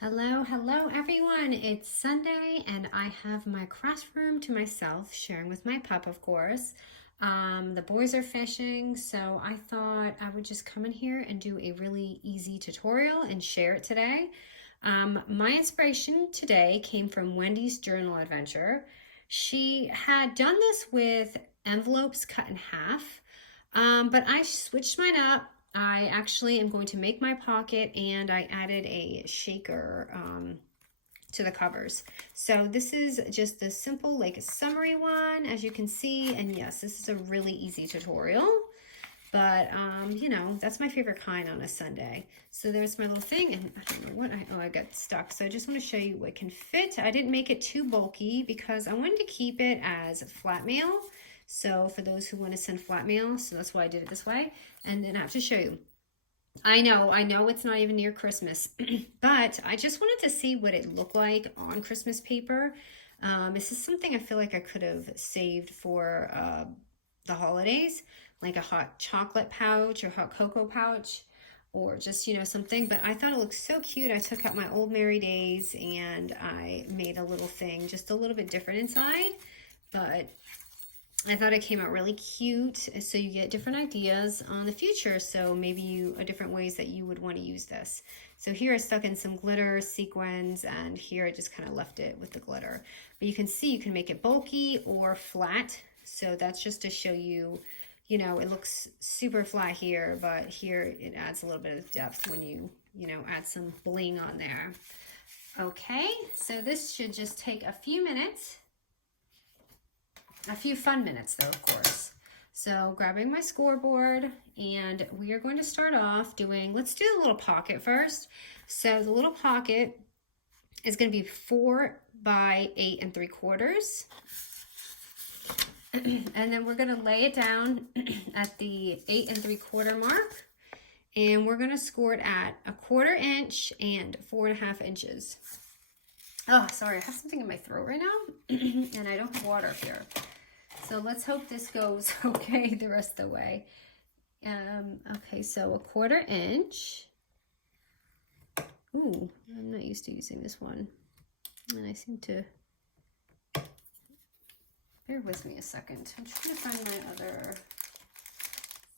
Hello, hello everyone. It's Sunday and I have my classroom to myself, sharing with my pup, of course. The boys are fishing, so I thought I would just come in here and do a really easy tutorial and share it today. My inspiration today came from Wendy's journal adventure. She had done this with envelopes cut in half, but I switched mine up. I actually am going to make my pocket and I added a shaker to the covers. So this is just a simple like a summary one, as you can see, and yes, this is a really easy tutorial, but you know, that's my favorite kind on a Sunday. So there's my little thing, and I don't know what I got stuck, so I just want to show you what can fit. I didn't make it too bulky because I wanted to keep it as flat mail. So for those who want to send flat mail, so that's why I did it this way. And then I have to show you. I know it's not even near Christmas, but I just wanted to see what it looked like on Christmas paper. This is something I feel like I could have saved for the holidays, like a hot chocolate pouch or hot cocoa pouch, or just, you know, something. But I thought it looked so cute. I took out my old Merry Days and I made a little thing, just a little bit different inside, but I thought it came out really cute, so you get different ideas on the future, so maybe different ways that you would want to use this. So here I stuck in some glitter sequins, and here I just kind of left it with the glitter. But you can see you can make it bulky or flat, so that's just to show you, you know, it looks super flat here, but here it adds a little bit of depth when you know, add some bling on there. Okay, so this should just take a few minutes. A few fun minutes though, of course. So grabbing my scoreboard, and we are going to start off doing, let's do the little pocket first. So the little pocket is going to be 4 by 8 3/4. And then we're going to lay it down at the 8 3/4 mark. And we're going to score it at 1/4 inch and 4.5 inches. Oh, sorry, I have something in my throat right now, and I don't have water here. So let's hope this goes okay the rest of the way. Okay, so 1/4 inch. Ooh, I'm not used to using this one. And I seem to, bear with me a second. I'm trying to find my other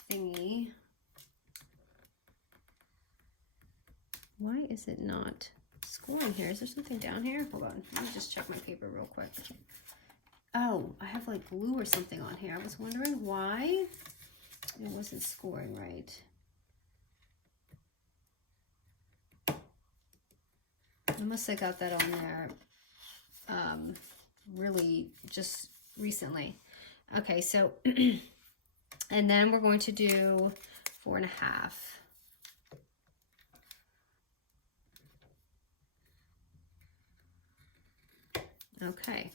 thingy. Why is it not scoring here? Is there something down here? Hold on, let me just check my paper real quick. Oh, I have like glue or something on here. I was wondering why it wasn't scoring right. I must have got that on there really just recently. Okay, so, and then we're going to do 4.5. Okay.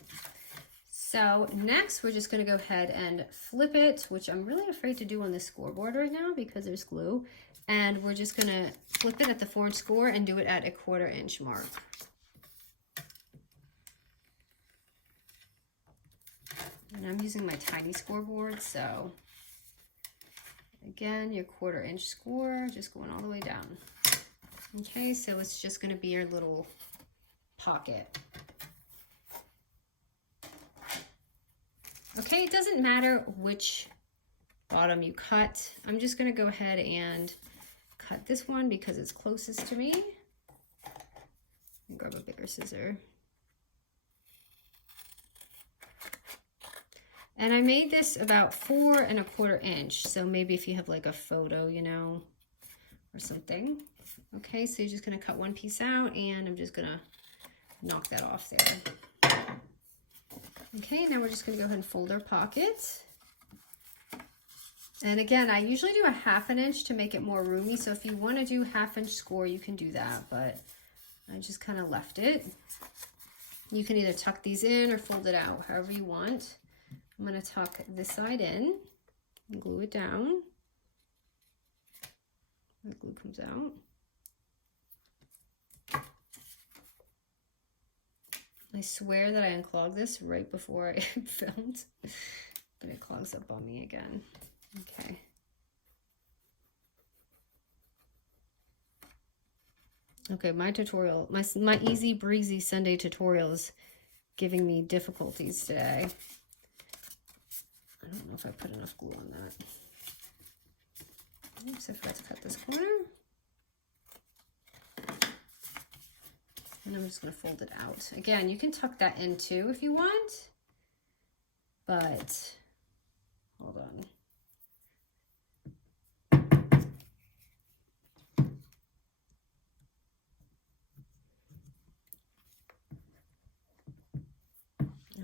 So next we're just going to go ahead and flip it, which I'm really afraid to do on this scoreboard right now because there's glue. And we're just going to flip it at the 4 inch score and do it at 1/4 inch mark. And I'm using my tiny scoreboard, so again, your 1/4 inch score, just going all the way down. Okay, so it's just going to be your little pocket. Okay, it doesn't matter which bottom you cut. I'm just going to go ahead and cut this one because it's closest to me. And grab a bigger scissor. And I made this about 4 1/4 inch. So maybe if you have like a photo, you know, or something. Okay, so you're just going to cut one piece out, and I'm just going to knock that off there. Okay, now we're just going to go ahead and fold our pocket. And again, I usually do 1/2 inch to make it more roomy. So if you want to do 1/2 inch score, you can do that. But I just kind of left it. You can either tuck these in or fold it out, however you want. I'm going to tuck this side in and glue it down. The glue comes out. I swear that I unclogged this right before I filmed, but it clogs up on me again. Okay. Okay, my tutorial, my easy breezy Sunday tutorial is giving me difficulties today. I don't know if I put enough glue on that. Oops, I forgot to cut this corner. And I'm just going to fold it out. Again, you can tuck that in too if you want, but hold on.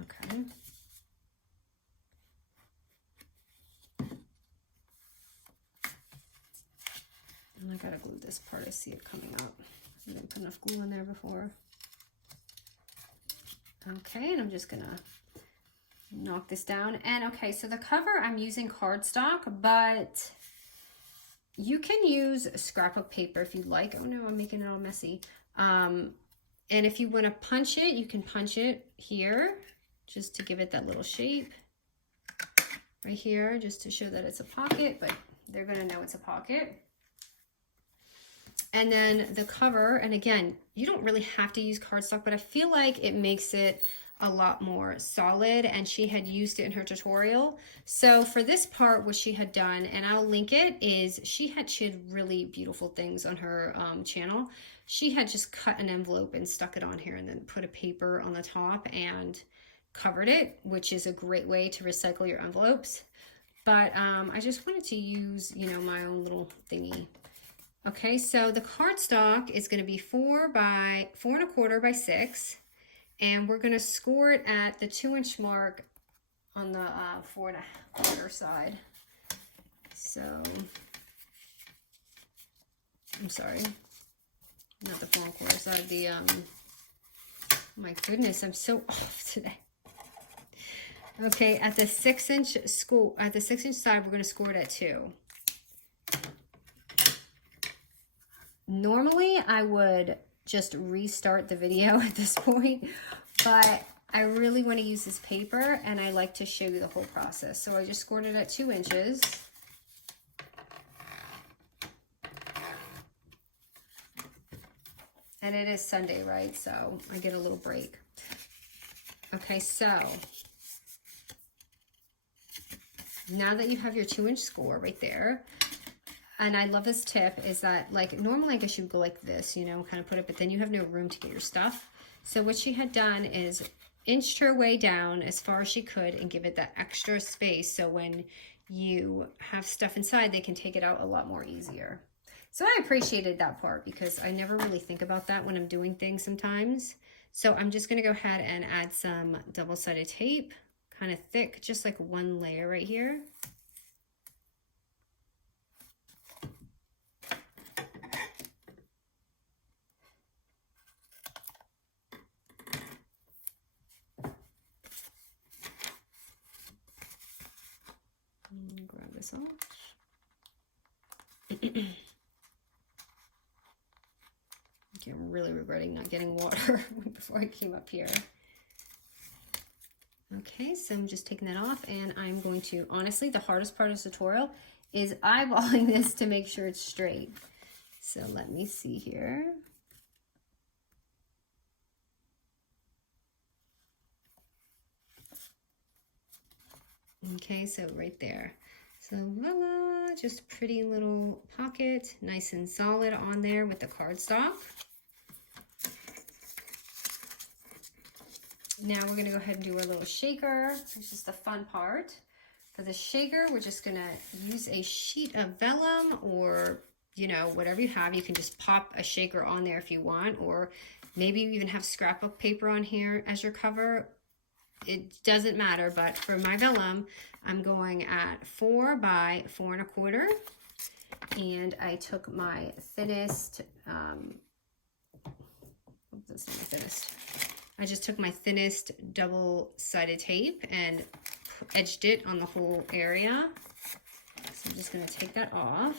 Okay. And I gotta glue this part. I see it coming up. I didn't put enough glue in there before. Okay, and I'm just gonna knock this down. And okay, so the cover, I'm using cardstock, but you can use scrapbook paper if you'd like. Oh no, I'm making it all messy. And if you want to punch it, you can punch it here just to give it that little shape right here, just to show that it's a pocket, but they're gonna know it's a pocket. And then the cover, and again, you don't really have to use cardstock, but I feel like it makes it a lot more solid, and she had used it in her tutorial. So for this part, what she had done, and I'll link it, is she had really beautiful things on her channel. She had just cut an envelope and stuck it on here and then put a paper on the top and covered it, which is a great way to recycle your envelopes. But I just wanted to use, you know, my own little thingy. Okay, so the cardstock is going to be 4 1/4 by 6, and we're going to score it at the 2-inch mark on the 4 1/4 side. So, I'm sorry, not the 4 1/4 side. The my goodness, I'm so off today. Okay, at the 6-inch side, we're going to score it at 2. Normally, I would just restart the video at this point, but I really want to use this paper, and I like to show you the whole process. So I just scored it at 2 inches. And it is Sunday, right? So I get a little break. Okay, so now that you have your 2-inch score right there, and I love this tip, is that, like, normally I guess you would go like this, you know, kind of put it, but then you have no room to get your stuff. So what she had done is inched her way down as far as she could and give it that extra space, so when you have stuff inside, they can take it out a lot more easier. So I appreciated that part because I never really think about that when I'm doing things sometimes. So I'm just gonna go ahead and add some double-sided tape, kind of thick, just like one layer right here. Grab this off. Okay, I'm really regretting not getting water before I came up here. Okay, so I'm just taking that off, and I'm going to, honestly, the hardest part of this tutorial is eyeballing this to make sure it's straight. So let me see here. Okay, so right there. So voila, just a pretty little pocket, nice and solid on there with the cardstock. Now we're gonna go ahead and do our little shaker. It's just the fun part. For the shaker, we're just gonna use a sheet of vellum, or, you know, whatever you have. You can just pop a shaker on there if you want, or maybe you even have scrapbook paper on here as your cover. It doesn't matter, but for my vellum, I'm going at 4 by 4 1/4, and I took my thinnest, that's not my thinnest. I just took my thinnest double-sided tape and edged it on the whole area. So I'm just going to take that off.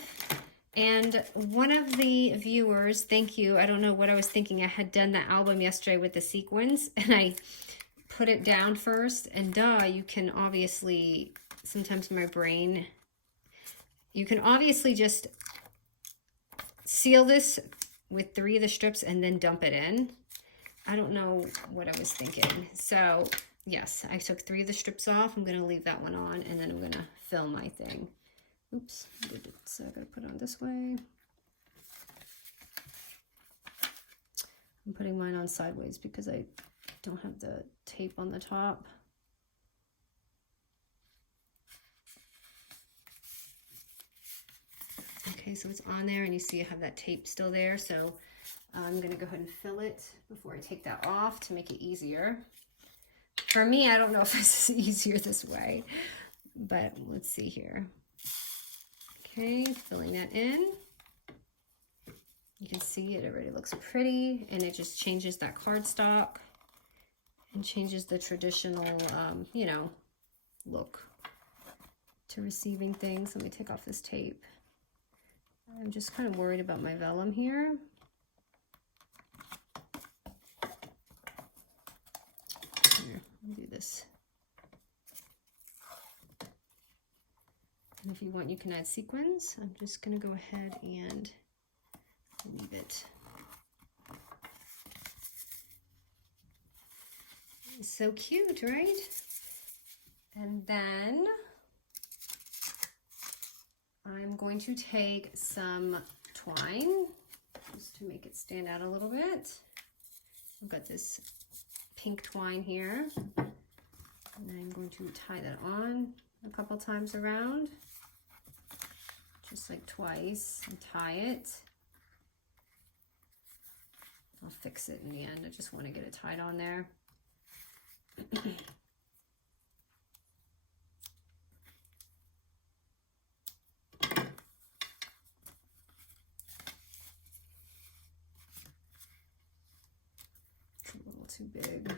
And one of the viewers, thank you, I don't know what I was thinking. I had done the album yesterday with the sequins, and I put it down first, and you can obviously, sometimes my brain, you can obviously just seal this with 3 of the strips and then dump it in. I don't know what I was thinking. So yes, I took 3 of the strips off. I'm gonna leave that one on, and then I'm gonna fill my thing. Oops, so I gotta put it on this way. I'm putting mine on sideways because I don't have the tape on the top. Okay, so it's on there, and you see I have that tape still there, so I'm gonna go ahead and fill it before I take that off to make it easier. For me, I don't know if this is easier this way, but let's see here. Okay, filling that in. You can see it already looks pretty, and it just changes that cardstock and changes the traditional, you know, look to receiving things. Let me take off this tape. I'm just kind of worried about my vellum here. Here, I'll do this. And if you want, you can add sequins. I'm just going to go ahead and leave it. So cute, right? And then I'm going to take some twine just to make it stand out a little bit. I've got this pink twine here, and I'm going to tie that on a couple times around, just like twice, and tie it. I'll fix it in the end. I just want to get it tied on there. It's a little too big.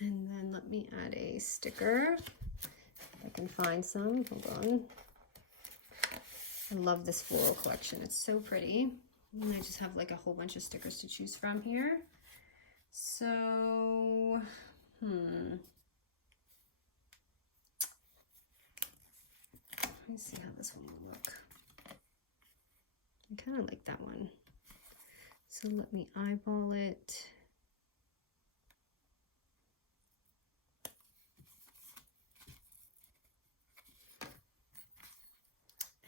And then let me add a sticker. If I can find some. Hold on. I love this floral collection. It's so pretty. And I just have like a whole bunch of stickers to choose from here. So, let me see how this one will look. I kind of like that one. So let me eyeball it.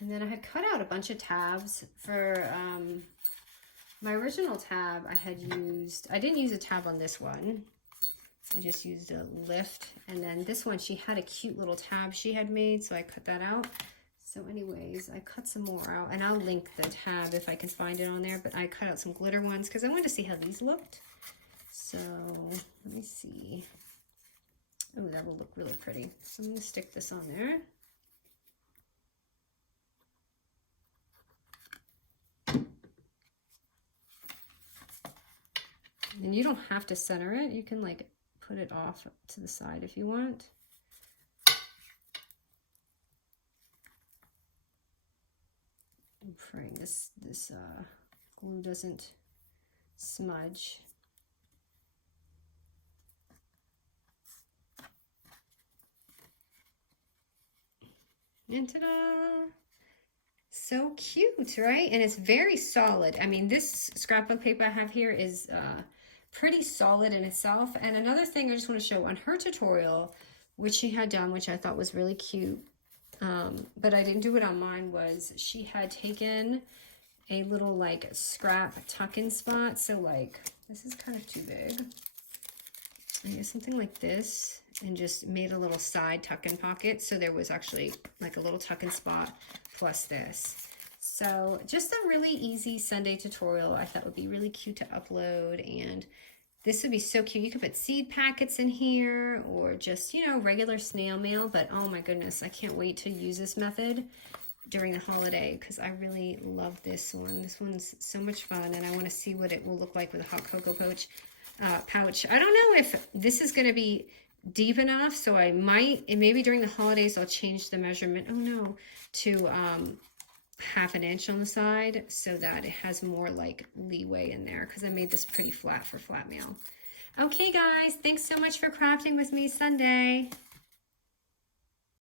And then I had cut out a bunch of tabs for my original tab. I didn't use a tab on this one. I just used a lift. And then this one, she had a cute little tab she had made, so I cut that out. So anyways, I cut some more out, and I'll link the tab if I can find it on there, but I cut out some glitter ones because I wanted to see how these looked. So let me see. Oh, that will look really pretty. So I'm gonna stick this on there. And you don't have to center it. You can like put it off to the side if you want. I'm praying this glue doesn't smudge. And ta-da! So cute, right? And it's very solid. I mean, this scrapbook paper I have here is pretty solid in itself. And another thing I just want to show on her tutorial, which she had done, which I thought was really cute, but I didn't do it on mine, was she had taken a little like scrap tuck-in spot. So like, this is kind of too big. I guess something like this, and just made a little side tuck-in pocket. So there was actually like a little tuck-in spot plus this. So just a really easy Sunday tutorial I thought would be really cute to upload, and this would be so cute. You could put seed packets in here or just, you know, regular snail mail, but oh my goodness, I can't wait to use this method during the holiday because I really love this one. This one's so much fun, and I want to see what it will look like with a hot cocoa pouch. I don't know if this is going to be deep enough, so I might, and maybe during the holidays I'll change the measurement, oh no, to 1/2 inch on the side so that it has more like leeway in there, because I made this pretty flat for flat mail. Okay guys, thanks so much for crafting with me Sunday.